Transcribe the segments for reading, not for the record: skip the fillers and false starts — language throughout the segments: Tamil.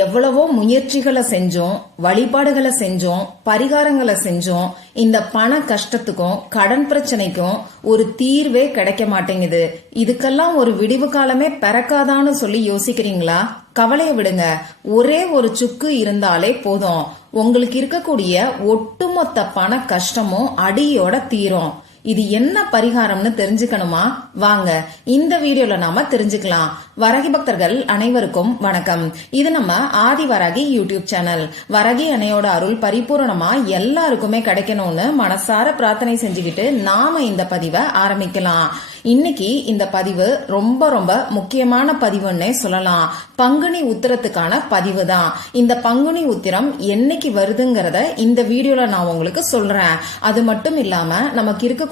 எவ்வளவோ முயற்சிகளை செஞ்சோம், வழிபாடுகளை செஞ்சோம், பரிகாரங்களை செஞ்சோம். இந்த பண கஷ்டத்துக்கும் கடன் பிரச்சனைக்கும் ஒரு தீர்வே கிடைக்க மாட்டேங்குது. இதுக்கெல்லாம் ஒரு விடிவு காலமே பிறக்காதான்னு சொல்லி யோசிக்கிறீங்களா? கவலையை விடுங்க. ஒரே ஒரு சுக்கு இருந்தாலே போதும், உங்களுக்கு இருக்கக்கூடிய ஒட்டுமொத்த பண கஷ்டமும் அடியோட தீரும். இது என்ன பரிகாரம்னு தெரிஞ்சுக்கணுமா? வாங்க இந்த வீடியோல நாம தெரிஞ்சுக்கலாம். வரகி பக்தர்கள் அனைவருக்கும் வணக்கம். இது நம்ம ஆதி வரகி யூடியூப் சேனல். வரகி அன்னையோட அருள் பரிபூரணமா எல்லாருக்குமே கிடைக்கணும்னு மனசார பிரார்த்தனை செஞ்சுக்கிட்டு நாம இந்த பதிவை ஆரம்பிக்கலாம். இன்னைக்கு இந்த பதிவு ரொம்ப ரொம்ப முக்கியமான பதிவுன்னே சொல்லலாம். பங்குனி உத்திரத்துக்கான பதிவு தான். இந்த பங்குனி உத்திரம் என்னைக்கு வருதுங்கிறத இந்த வீடியோல நான் உங்களுக்கு சொல்றேன். அது மட்டும் இல்லாம நமக்கு இருக்கக்கூடிய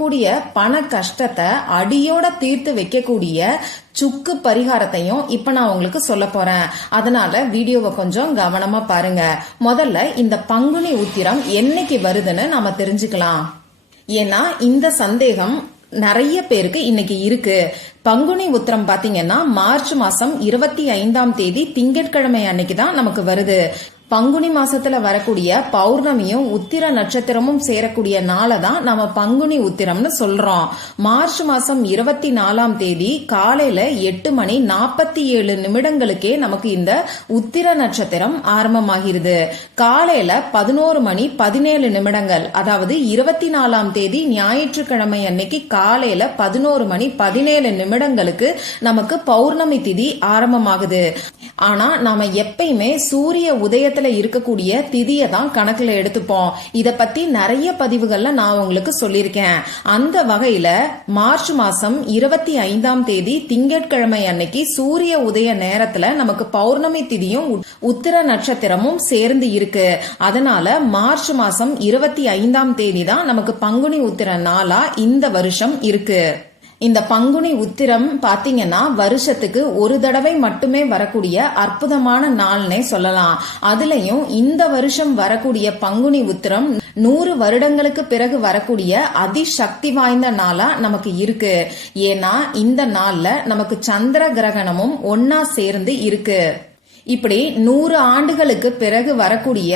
பண கஷ்டத்தை அடியோட தீர்த்து வைக்கக்கூடிய சுக்கு பரிகாரத்தையும் இப்ப நான் உங்களுக்கு சொல்ல போறேன். அதனால வீடியோவை கொஞ்சம் கவனமா பாருங்க. முதல்ல இந்த பங்குனி உத்திரம் என்னைக்கு வருதுன்னு நாம தெரிஞ்சுக்கலாம். ஏன்னா இந்த சந்தேகம் நிறைய பேருக்கு இன்னைக்கு இருக்கு. பங்குனி உத்திரம் பாத்தீங்கன்னா மார்ச் மாசம் 25ஆம் தேதி திங்கட்கிழமை அன்னைக்கு தான் நமக்கு வருது. பங்குனி மாசத்துல வரக்கூடிய பௌர்ணமியும் உத்திர நட்சத்திரமும் சேரக்கூடிய நாளை தான் நம்ம பங்குனி உத்திரம்னு சொல்றோம். மார்ச் மாசம் 24ஆம் தேதி காலையில 8:47 நமக்கு இந்த உத்திர நட்சத்திரம் ஆரம்பமாகிறது. காலையில 11:17 அதாவது 24ஆம் தேதி ஞாயிற்றுக்கிழமை அன்னைக்கு காலையில 11:17 நமக்கு பௌர்ணமி திதி ஆரம்பமாகுது. ஆனா நாம எப்பயுமே சூரிய உதயத்துல இருக்கக்கூடிய திதியை தான் கணக்குல எடுத்துப்போம். இத பத்தி நிறைய பதிவுகள்ல நான் உங்களுக்கு சொல்லியிருக்கேன். அந்த வகையில மார்ச் மாசம் 25ஆம் தேதி திங்கட்கிழமை அன்னைக்கு சூரிய உதய நேரத்துல நமக்கு பௌர்ணமி திதியும் உத்திர நட்சத்திரமும் சேர்ந்து இருக்கு. அதனால மார்ச் மாசம் 25ஆம் தேதி தான் நமக்கு பங்குனி உத்திர நாளா இந்த வருஷம் இருக்கு. இந்த பங்குனி உத்திரம் பாத்தீங்கன்னா வருஷத்துக்கு ஒரு தடவை மட்டுமே வரக்கூடிய அற்புதமான நாள்னே சொல்லலாம். அதுலயும் இந்த வருஷம் வரக்கூடிய பங்குனி உத்திரம் 100 வருடங்களுக்கு பிறகு வரக்கூடிய அதிசக்தி வாய்ந்த நாளா நமக்கு இருக்கு. ஏன்னா இந்த நாள்ல நமக்கு சந்திர கிரகணமும் ஒன்னா சேர்ந்து இருக்கு. இப்படி 100 ஆண்டுகளுக்கு பிறகு வரக்கூடிய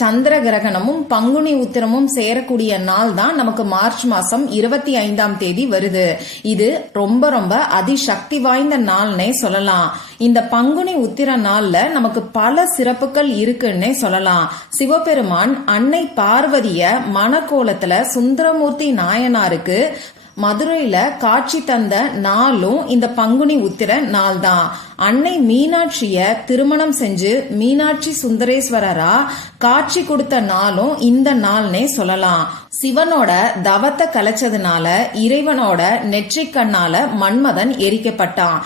சந்திர கிரகணமும் பங்குனி உத்திரமும் சேரக்கூடிய நாள் தான் நமக்கு மார்ச் மாசம் 25ஆம் தேதி வருது. இது ரொம்ப ரொம்ப அதிசக்தி வாய்ந்த நாள்னே சொல்லலாம். இந்த பங்குனி உத்திர நாள்ல நமக்கு பல சிறப்புகள் இருக்குன்னே சொல்லலாம். சிவபெருமான் அன்னை பார்வதிய மணக்கோலத்துல சுந்தரமூர்த்தி நாயனாருக்கு மதுரையில காட்சி தந்த நாளும் இந்த பங்குனி உத்திர நாள் தான். அன்னை மீனாட்சிய திருமணம் செஞ்சு மீனாட்சி சுந்தரேஸ்வரரா காட்சி கொடுத்த நாளும் இந்த நாள்னே சொல்லலாம். சிவனோட தவத்தை கலைச்சதுனால இறைவனோட நெற்றிக்கண்ணால மன்மதன் எரிக்கப்பட்டான்.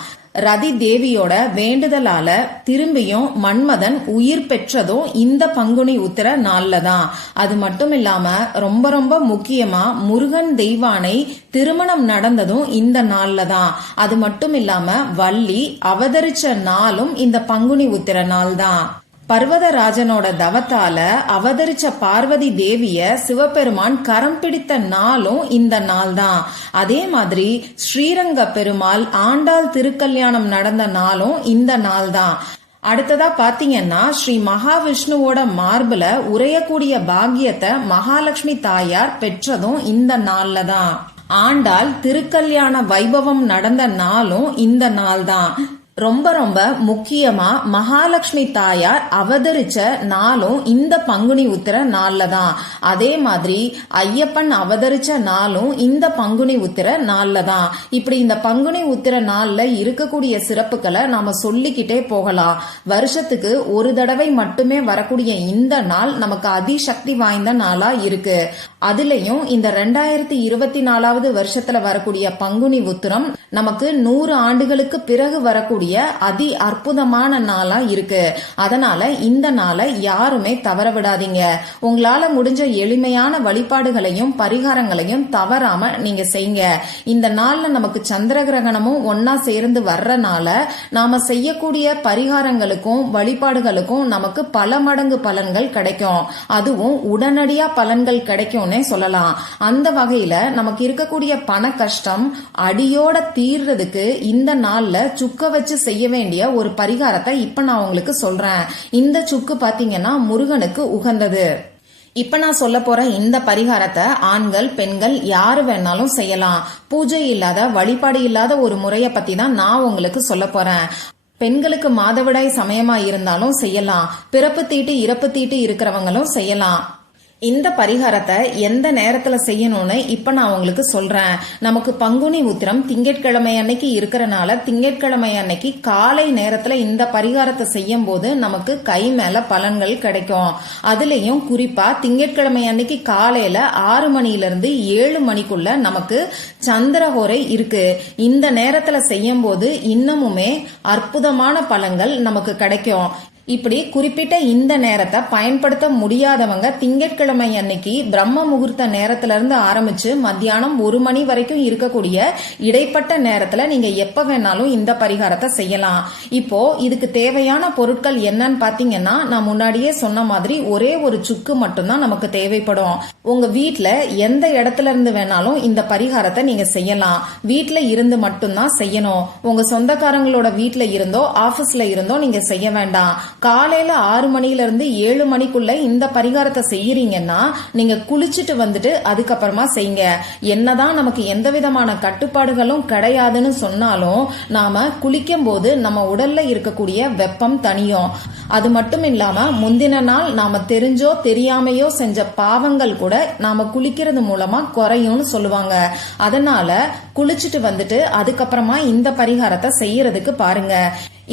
ரதி தேவியோட வேண்டுதலால திரும்பியும் மன்மதன் உயிர் பெற்றதும் இந்த பங்குனி உத்திர நாள்ல தான். அது மட்டும் இல்லாம ரொம்ப ரொம்ப முக்கியமா முருகன் தெய்வானை திருமணம் நடந்ததும் இந்த நாள்ல தான். அது மட்டும் இல்லாம வள்ளி அவதரிச்ச நாளும் இந்த பங்குனி உத்திர நாள் தான். பர்வதராஜனோட தவத்தால அவதரிச்ச பார்வதி தேவிய சிவபெருமான் கரம் பிடித்த நாளும் இந்த நாள் தான். அதே மாதிரி ஸ்ரீரங்க பெருமாள் ஆண்டாள் திருக்கல்யாணம் நடந்த நாளும் இந்த நாள் தான். அடுத்ததா பாத்தீங்கன்னா ஸ்ரீ மகாவிஷ்ணுவோட மார்புல உரையக்கூடிய பாக்கியத்தை மகாலட்சுமி தாயார் பெற்றதும் இந்த நாள்ல தான். ஆண்டாள் திருக்கல்யாண வைபவம் நடந்த நாளும் இந்த நாள் தான். ரொம்ப ரொம்ப முக்கியமா மகாலட்சுமி தாயார் அவதரிச்ச நாளும் இந்த பங்குனி உத்திர நாள்ல தான். அதே மாதிரி ஐயப்பன் அவதரிச்ச நாளும் இந்த பங்குனி உத்திர நாள்ல தான். இப்படி இந்த பங்குனி உத்திர நாள்ல இருக்கக்கூடிய சிறப்புகளை நாம சொல்லிக்கிட்டே போகலாம். வருஷத்துக்கு ஒரு தடவை மட்டுமே வரக்கூடிய இந்த நாள் நமக்கு அதிசக்தி வாய்ந்த நாளா இருக்கு. அதுலயும் இந்த 2024வது வருஷத்துல வரக்கூடிய பங்குனி உத்திரம் நமக்கு 100 ஆண்டுகளுக்கு பிறகு வரக்கூடிய அதி அற்புதமான நாளா இருக்கு. அதனால இந்த நாளை யாருமே தவற விடாதீங்க. உங்களால முடிஞ்ச எளிமையான வழிபாடுகளையும் பரிகாரங்களையும் தவறாம நீங்க செய்யுங்க. இந்த நாள்ல நமக்கு சந்திர கிரகணமும் ஒன்னா சேர்ந்து வர்றனால நாம செய்யக்கூடிய பரிகாரங்களுக்கும் வழிபாடுகளுக்கும் நமக்கு பல மடங்கு பலன்கள் கிடைக்கும். அதுவும் உடனடியா பலன்கள் கிடைக்கும் குறையும்னே சொல்லலாம். அந்த வகையில நமக்கு இருக்கக்கூடிய பண கஷ்டம் அடியோட தீர்றதுக்கு இந்த நாள்ல சுக்க வச்சு செய்ய வேண்டிய ஒரு பரிகாரத்தை இப்ப நான் உங்களுக்கு சொல்றேன். இந்த சுக்கு பாத்தீங்கன்னா முருகனுக்கு உகந்தது. இப்ப நான் சொல்ல போற இந்த பரிகாரத்தை ஆண்கள் பெண்கள் யாரு வேணாலும் செய்யலாம். பூஜை இல்லாத வழிபாடு இல்லாத ஒரு முறைய பத்தி தான் நான் உங்களுக்கு சொல்ல போறேன். பெண்களுக்கு மாதவிடாய் சமயமா இருந்தாலும் செய்யலாம். பிறப்பு தீட்டு இறப்பு தீட்டு இருக்கிறவங்களும் செய்யலாம். இந்த பரிகாரத்தை எந்த நேரத்துல செய்யணும்னு இப்ப நான் உங்களுக்கு சொல்றேன். நமக்கு பங்குனி உத்திரம் திங்கட்கிழமை அன்னைக்கு இருக்கிறனால திங்கட்கிழமை அன்னைக்கு காலை நேரத்துல இந்த பரிகாரத்தை செய்யும் போது நமக்கு கை மேல பலன்கள் கிடைக்கும். அதுலயும் குறிப்பா திங்கட்கிழமை அன்னைக்கு காலையில 6 மணியிலிருந்து 7 மணிக்குள்ள நமக்கு சந்திரஹோரை இருக்கு. இந்த நேரத்துல செய்யும் போது இன்னமுமே அற்புதமான பலன்கள் நமக்கு கிடைக்கும். இப்படி குறிப்பிட்ட இந்த நேரத்தை பயன்படுத்த முடியாதவங்க திங்கட்கிழமை அன்னைக்கு பிரம்ம முகூர்த்த நேரத்துல இருந்து ஆரம்பிச்சு மத்தியானம் 1 மணி வரைக்கும் இருக்கக்கூடிய இடைப்பட்ட நேரத்துல நீங்க எப்ப வேணாலும் இந்த பரிகாரத்தை செய்யலாம். இப்போ இதுக்கு தேவையான பொருட்கள் என்னன்னு பாத்தீங்கன்னா நான் முன்னாடியே சொன்ன மாதிரி ஒரே ஒரு சுக்கு மட்டும்தான் நமக்கு தேவைப்படும். உங்க வீட்ல எந்த இடத்துல இருந்து வேணாலும் இந்த பரிகாரத்தை நீங்க செய்யலாம். வீட்ல இருந்து மட்டும்தான் செய்யணும். உங்க சொந்தக்காரங்களோட வீட்ல இருந்தோ ஆபீஸ்ல இருந்தோ நீங்க செய்ய வேண்டாம். காலையில 6 மணில இருந்து 7 மணிக்குள்ள இந்த பரிகாரத்தை செய்யறீங்கன்னா நீங்க குளிச்சுட்டு வந்துட்டு அதுக்கப்புறமா செய்யுங்க. என்னதான் நமக்கு எந்த விதமான கட்டுப்பாடுகளும் கிடையாதுன்னு சொன்னாலும் நாம குளிக்கும் போது நம்ம உடல்ல இருக்கக்கூடிய வெப்பம் தணியும். அது மட்டும் இல்லாம முந்தின நாள் நாம தெரிஞ்சோ தெரியாமையோ செஞ்ச பாவங்கள் கூட நாம குளிக்கிறது மூலமா குறையும்னு சொல்லுவாங்க. அதனால குளிச்சுட்டு வந்துட்டு அதுக்கப்புறமா இந்த பரிகாரத்தை செய்யறதுக்கு பாருங்க.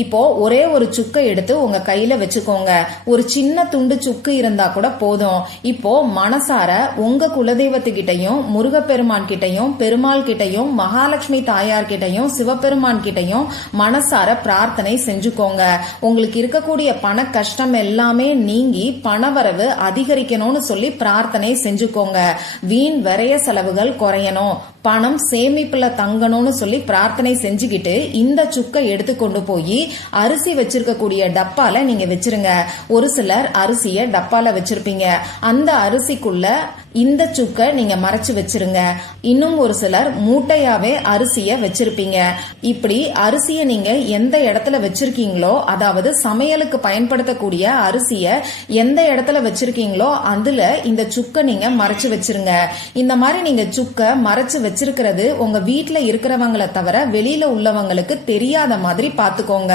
இப்போ ஒரே ஒரு சுக்கை எடுத்து உங்க கையில வச்சுக்கோங்க. ஒரு சின்ன துண்டு சுக்கு இருந்தா கூட போதும். இப்போ மனசார உங்க குலதெய்வத்துக்கிட்டையும் முருகப்பெருமான் கிட்டையும் பெருமாள் கிட்டையும் மகாலட்சுமி தாயார் கிட்டையும் சிவபெருமான் கிட்டையும் மனசார பிரார்த்தனை செஞ்சுக்கோங்க. உங்களுக்கு இருக்கக்கூடிய பண கஷ்டம் எல்லாமே நீங்கி பணவரவு அதிகரிக்கணும்னு சொல்லி பிரார்த்தனை செஞ்சுக்கோங்க. வீண் விரைய செலவுகள் குறையணும், பணம் சேமிப்புல தங்கணும்னு சொல்லி பிரார்த்தனை செஞ்சுக்கிட்டு இந்த சுக்கை எடுத்து கொண்டு போய் அரிசி வச்சிருக்கக்கூடிய டப்பால நீங்க வச்சிருங்க. ஒரு சிலர் அரிசிய டப்பால வச்சிருப்பீங்க. அந்த அரிசிக்குள்ள இந்த சுக்கை நீங்க மறைச்சு வச்சிருங்க. இன்னும் ஒரு சிலர் மூட்டையாவே அரிசிய வச்சிருப்பீங்க. இப்படி அரிசிய நீங்க எந்த இடத்துல வச்சிருக்கீங்களோ, அதாவது சமையலுக்கு பயன்படுத்தக்கூடிய அரிசிய எந்த இடத்துல வச்சிருக்கீங்களோ அதுல இந்த சுக்கை நீங்க மறைச்சு வச்சிருங்க. இந்த மாதிரி நீங்க சுக்கை மறைச்சு வச்சிருக்கிறது உங்க வீட்டுல இருக்கிறவங்களை தவிர வெளியில உள்ளவங்களுக்கு தெரியாத மாதிரி பாத்துக்கோங்க.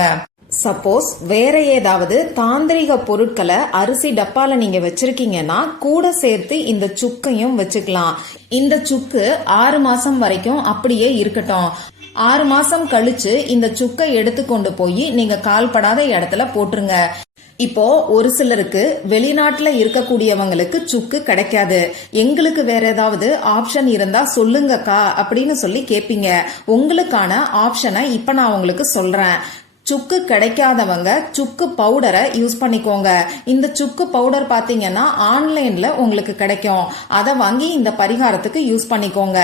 சப்போஸ் வேற ஏதாவது தாந்திரிக பொருட்களை அரிசி டப்பால நீங்க வச்சிருக்கீங்கன்னா கூட சேர்த்து இந்த சுக்கையும் வச்சுக்கலாம். இந்த சுக்கு 6 மாசம் வரைக்கும் அப்படியே இருக்கட்டும். 6 மாசம் கழிச்சு இந்த சுக்கை எடுத்து கொண்டு போய் நீங்க கால்படாத இடத்துல போட்டுருங்க. இப்போ ஒரு சிலருக்கு வெளிநாட்டுல இருக்கக்கூடியவங்களுக்கு சுக்கு கிடைக்காது. எங்களுக்கு வேற ஏதாவது ஆப்ஷன் இருந்தா சொல்லுங்கக்கா அப்படின்னு சொல்லி கேப்பீங்க. உங்களுக்கான ஆப்ஷனை இப்ப நான் உங்களுக்கு சொல்றேன். சுக்கு கிடைக்காதவங்க சுக்கு பவுடரை யூஸ் பண்ணிக்கோங்க. இந்த சுக்கு பவுடர் பாத்தீங்கன்னா ஆன்லைன்ல உங்களுக்கு கிடைக்கும். அதை வாங்கி இந்த பரிகாரத்துக்கு யூஸ் பண்ணிக்கோங்க.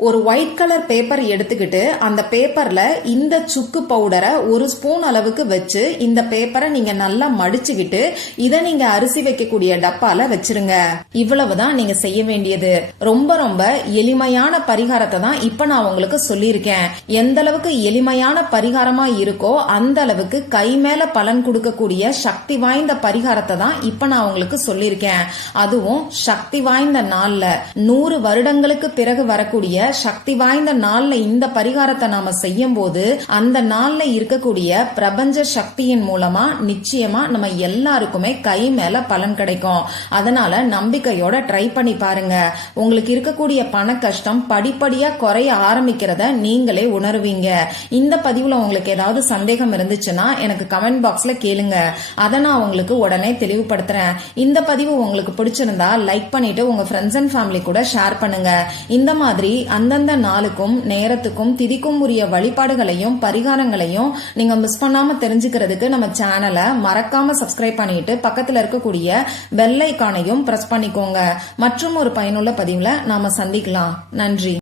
ஒரு ஒயிட் கலர் பேப்பர் எடுத்துக்கிட்டு அந்த பேப்பர்ல இந்த சுக்கு பவுடரை 1 ஸ்பூன் அளவுக்கு வச்சு இந்த பேப்பரை நீங்க நல்லா மடிச்சுக்கிட்டு இதை நீங்க அரிசி வைக்கக்கூடிய டப்பால வச்சிருங்க. இவ்வளவுதான் நீங்க செய்ய வேண்டியது. ரொம்ப ரொம்ப எளிமையான பரிகாரத்தை தான் இப்ப நான் உங்களுக்கு சொல்லியிருக்கேன். எந்த அளவுக்கு எளிமையான பரிகாரமா இருக்கோ அந்த அளவுக்கு கை மேல பலன் கொடுக்கக்கூடிய சக்தி வாய்ந்த பரிகாரத்தை தான் இப்ப நான் உங்களுக்கு சொல்லியிருக்கேன். அதுவும் சக்தி வாய்ந்த நாள்ல 100 வருடங்களுக்கு பிறகு வரக்கூடிய சக்தி வாய்ந்த நாள்ல இந்த பரிகாரத்தை நாம செய்யும் போது அந்த நாள்ல இருக்கக்கூடிய பிரபஞ்ச சக்தியின் மூலமா நிச்சயமா நம்ம எல்லாருக்குமே கை மேல பலன் கிடைக்கும். அதனால நம்பிக்கையோட ட்ரை பண்ணி பாருங்க. உங்களுக்கு இருக்கக்கூடிய பண கஷ்டம் படிப்படியா குறைய ஆரம்பிக்கிறத நீங்களே உணர்வீங்க. இந்த பதிவுல உங்களுக்கு ஏதாவது சந்தேகம் இருந்துச்சுன்னா எனக்கு கமெண்ட் பாக்ஸ்ல கேளுங்க. அதை நான் உங்களுக்கு உடனே தெளிவுபடுத்துறேன். இந்த பதிவு உங்களுக்கு பிடிச்சிருந்தா லைக் பண்ணிட்டு உங்க ஃப்ரெண்ட்ஸ் அண்ட் ஃபேமிலி கூட ஷேர் பண்ணுங்க. இந்த மாதிரி அந்தந்த நாளுக்கும் நேரத்துக்கும் திதிக்கும் உரிய வழிபாடுகளையும் பரிகாரங்களையும் நீங்க மிஸ் பண்ணாம தெரிஞ்சுக்கிறதுக்கு நம்ம சேனலை மறக்காம சப்ஸ்கிரைப் பண்ணிட்டு பக்கத்துல இருக்கக்கூடிய பெல் ஐகானையும் பிரஸ் பண்ணிக்கோங்க. மற்றும் ஒரு பயனுள்ள பதிவுல நாம சந்திக்கலாம். நன்றி.